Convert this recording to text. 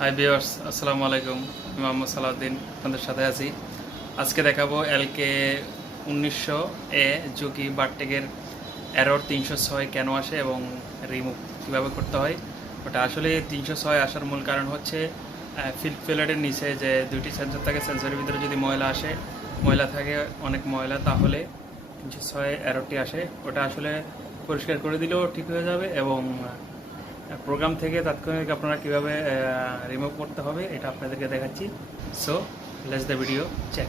Hi viewers, আসসালামু আলাইকুম। আমি মোহাম্মদ সালাউদ্দিন আপনাদের সাথে আছি। আজকে দেখাবো LK1900a জুকি বারটেকের এরর 306 কেন আসে এবং রিমুভ কীভাবে করতে হয়। ওটা আসলে 306 আসার মূল কারণ হচ্ছে ফিল্ড প্লেটের নিচে যে দুইটি সেন্সর থাকে, সেন্সরের ভিতরে যদি ময়লা থাকে অনেক ময়লা, তাহলে 306 এররটি আসে। ওটা আসলে পরিষ্কার করে দিলেও ঠিক হয়ে যাবে এবং প্রোগ্রাম থেকে তাৎক্ষণিক আপনারা কীভাবে রিমুভ করতে হবে এটা আপনাদেরকে দেখাচ্ছি। So let's the video check.